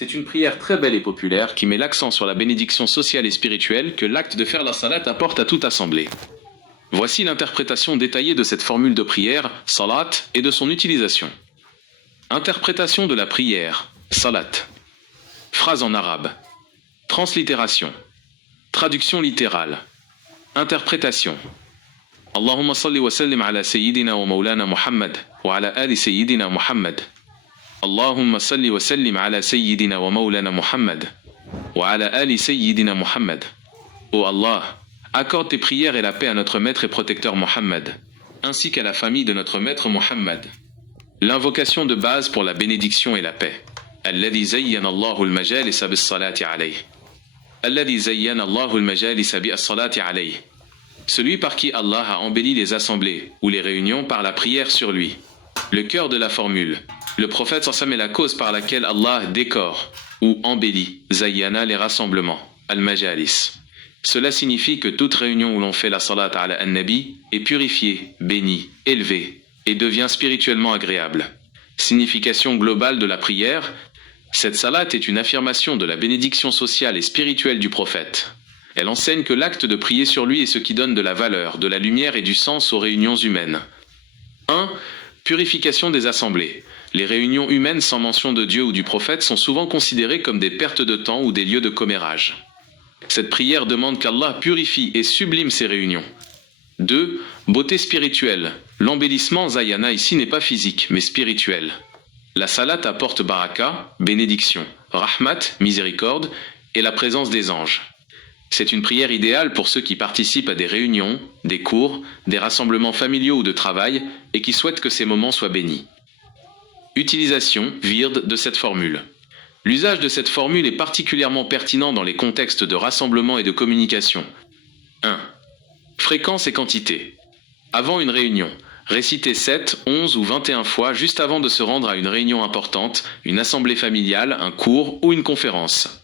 C'est une prière très belle et populaire qui met l'accent sur la bénédiction sociale et spirituelle que l'acte de faire la salat apporte à toute assemblée. Voici l'interprétation détaillée de cette formule de prière, salat, et de son utilisation. Interprétation de la prière, salat. Phrase en arabe. Translittération. Traduction littérale. Interprétation. Allahumma salli wa sallim ala sayyidina wa maulana Muhammad wa ala ali sayyidina Muhammad. Allahumma salli wa sallim ala sayyidina wa maulana Muhammad wa ala ali sayyidina Muhammad. Ô Allah, accorde tes prières et la paix à notre maître et protecteur Muhammad, ainsi qu'à la famille de notre maître Muhammad. L'invocation de base pour la bénédiction et la paix. Alladhi zayyana Allahu al-majalisa bis-salati alayhi. Alladhi zayyana Allahu al-majalisa bis-salati alayhi. Celui par qui Allah a embelli les assemblées ou les réunions par la prière sur lui. Le cœur de la formule. Le prophète sallam est la cause par laquelle Allah décore ou embellit, zayyana, les rassemblements, al-majalis. Cela signifie que toute réunion où l'on fait la salat ala an-nabi est purifiée, bénie, élevée et devient spirituellement agréable. Signification globale de la prière, cette salat est une affirmation de la bénédiction sociale et spirituelle du prophète. Elle enseigne que l'acte de prier sur lui est ce qui donne de la valeur, de la lumière et du sens aux réunions humaines. 1. Purification des assemblées. Les réunions humaines sans mention de Dieu ou du prophète sont souvent considérées comme des pertes de temps ou des lieux de commérage. Cette prière demande qu'Allah purifie et sublime ces réunions. 2. Beauté spirituelle. L'embellissement zayyana ici n'est pas physique, mais spirituel. La salat apporte baraka, bénédiction, rahmat, miséricorde, et la présence des anges. C'est une prière idéale pour ceux qui participent à des réunions, des cours, des rassemblements familiaux ou de travail, et qui souhaitent que ces moments soient bénis. Utilisation, wird, de cette formule. L'usage de cette formule est particulièrement pertinent dans les contextes de rassemblement et de communication. 1. Fréquence et quantité. Avant une réunion, réciter 7, 11 ou 21 fois juste avant de se rendre à une réunion importante, une assemblée familiale, un cours ou une conférence.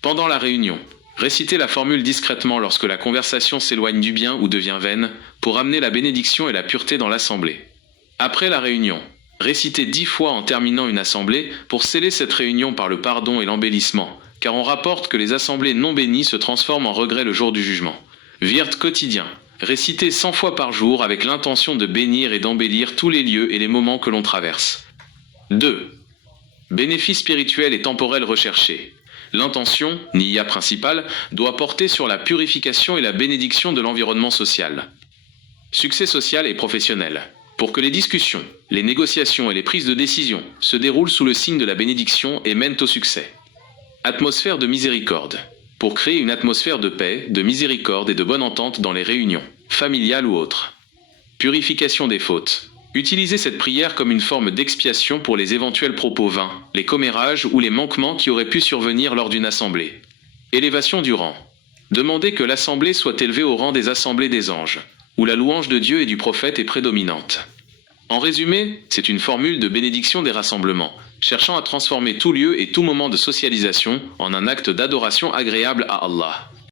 Pendant la réunion, réciter la formule discrètement lorsque la conversation s'éloigne du bien ou devient vaine, pour amener la bénédiction et la pureté dans l'assemblée. Après la réunion, réciter 10 fois en terminant une assemblée pour sceller cette réunion par le pardon et l'embellissement, car on rapporte que les assemblées non bénies se transforment en regrets le jour du jugement. Wird quotidien. Réciter 100 fois par jour avec l'intention de bénir et d'embellir tous les lieux et les moments que l'on traverse. 2. Bénéfice spirituel et temporel recherché. L'intention, niya principale, doit porter sur la purification et la bénédiction de l'environnement social. Succès social et professionnel. Pour que les discussions, les négociations et les prises de décision se déroulent sous le signe de la bénédiction et mènent au succès. Atmosphère de miséricorde. Pour créer une atmosphère de paix, de miséricorde et de bonne entente dans les réunions, familiales ou autres. Purification des fautes. Utilisez cette prière comme une forme d'expiation pour les éventuels propos vains, les commérages ou les manquements qui auraient pu survenir lors d'une assemblée. Élévation du rang. Demandez que l'assemblée soit élevée au rang des assemblées des anges, où la louange de Dieu et du prophète est prédominante. En résumé, c'est une formule de bénédiction des rassemblements, cherchant à transformer tout lieu et tout moment de socialisation en un acte d'adoration agréable à Allah.